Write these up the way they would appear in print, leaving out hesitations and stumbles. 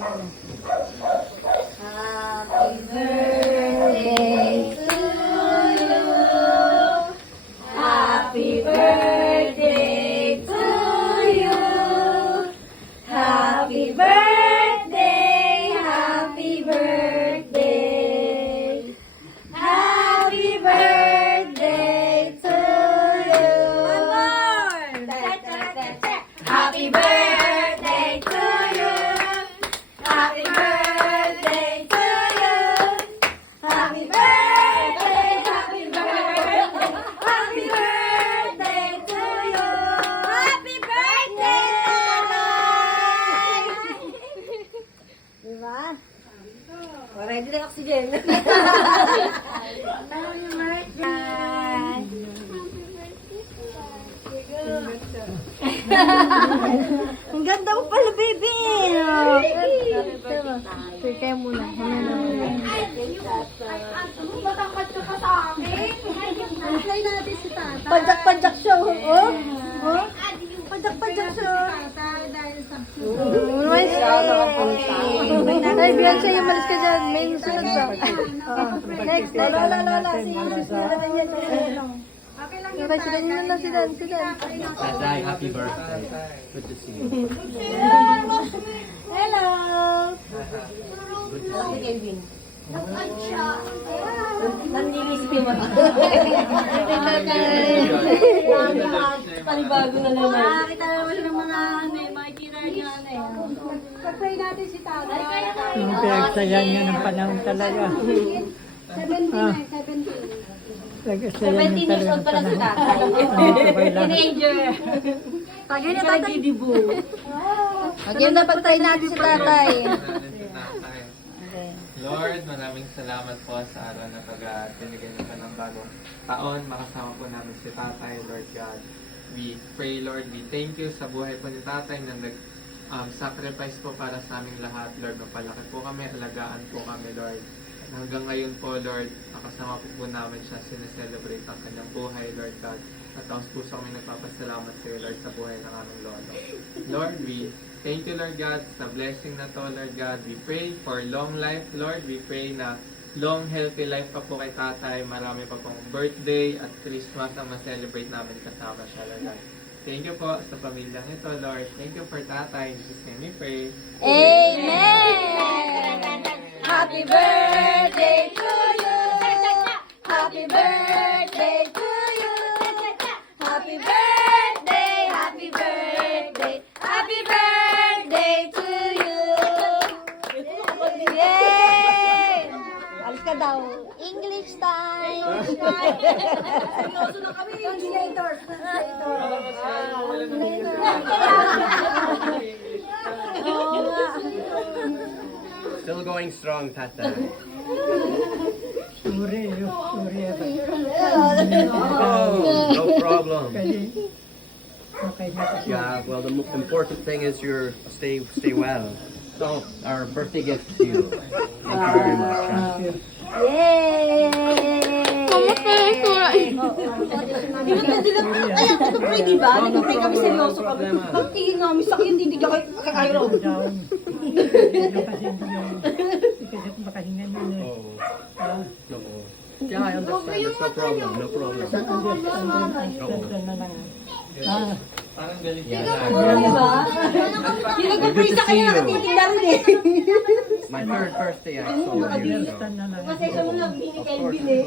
Happy birthday to you. Happy birthday to you. Happy birthday, happy birthday. Happy birthday to you. One more. Happy birthday to you. Happy birthday to you. Happy birthday, happy birthday. Happy birthday to you. Happy birthday, Tatay! Diba? Oh, ready na oxygen. Happy birthday! Ang ganda mo pala, baby! Sige, kaya muna. Matangkad ka pa sa akin. Try natin si Tata. Pajak-pajak siya, oh? Oh? Pajak-pajak siya. Ay, Beyonce, yung malis ka dyan. May sunod ka. Next, lala. Okay, sidan. Tatay, happy birthday. Good to see you. Hello! Good to see you. Kelvin. Nandilispi mo. Panibago na naman. Nakakita naman ng mga makikita niya Pag-pray natin si Tata. Yung pinagsayan niya ng panahon talaga. 17 years old pa lang si Tata. Teenager. Tagay na Tatay. Again, dapat try natin si Tatay. Lord, maraming salamat po sa araw na pag-tinigay niyo pa ng bagong taon. Makasama po namin si Tatay, Lord God. We pray, Lord, we thank you sa buhay po ni Tatay na nag-sacrifice po para sa aming lahat. Lord, mapalaki po kami, alagaan po kami, Lord. At hanggang ngayon po, Lord, nakasama po namin siya, sineselebrate ang kanyang buhay, Lord God. At taos puso kami nagpapasalamat sa iyo, Lord, sa buhay ng aming lolo. Lord, we thank you, Lord God, sa blessing na to, Lord God. We pray for long life, Lord. We pray na long, healthy life pa po kay Tatay. Marami pa pong birthday at Christmas ang ma-celebrate namin kasama siya, Lord God. Thank you po sa pamilya nito, Lord. Thank you for Tatay. In Jesus' name we pray. Amen! Happy birthday to you! Happy birthday to you! Happy birthday! Happy birthday! Happy birthday to you! Yay! Alis ka daw. English time! Seryoso na kami. Translator. Still going strong, Tatay. Suri. Oh, no problem. Okay na kasi. Yeah, well, the important thing is you're stay well. So, our birthday gift to you. Thank you very much. Yay! Nag-pray, di ba? Nag-pray kami, seryoso kami. Ang tingin namin sa akin, hindi ka kakairo. Kasi makahinga yun eh. Oh, no. Yeah, I understand. It's no problem. No problem. Understand na lang. Parang galing. Yeah, Di ba? Yung nag-pray sa kanya, nakatitigla rin eh. my third birthday I saw you. So, Understand na lang. Kasi siya mo lang, hindi Kelvin eh.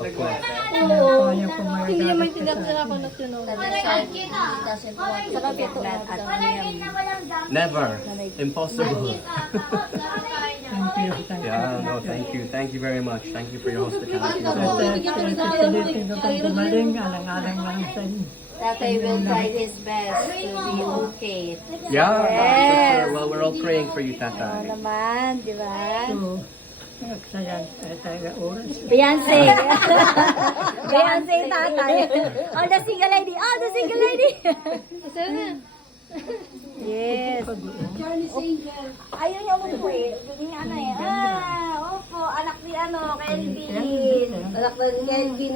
of course. Kaya kung may Hindi naman galit tindak ka nila ako na sunod. Sarap ito. Never. Impossible. Thank you. Yeah, no, thank you. Thank you very much. Thank you for your hospitality. Sino pang gumaling, alang-alang lang sa inyo. Tatay will try his best to be okay. Yeah, for Yes. sure. Well, we're all praying for you, Oo Tatay. naman, di ba? So, nagsayang tayo oras. Beyonce. Beyonce tatay. Oh, the single lady. Oh, the single lady. Yes. Ayun yung umupo eh. Yung ano eh. Opo. Anak ni ano, Kelvin. Anak ni Kelvin.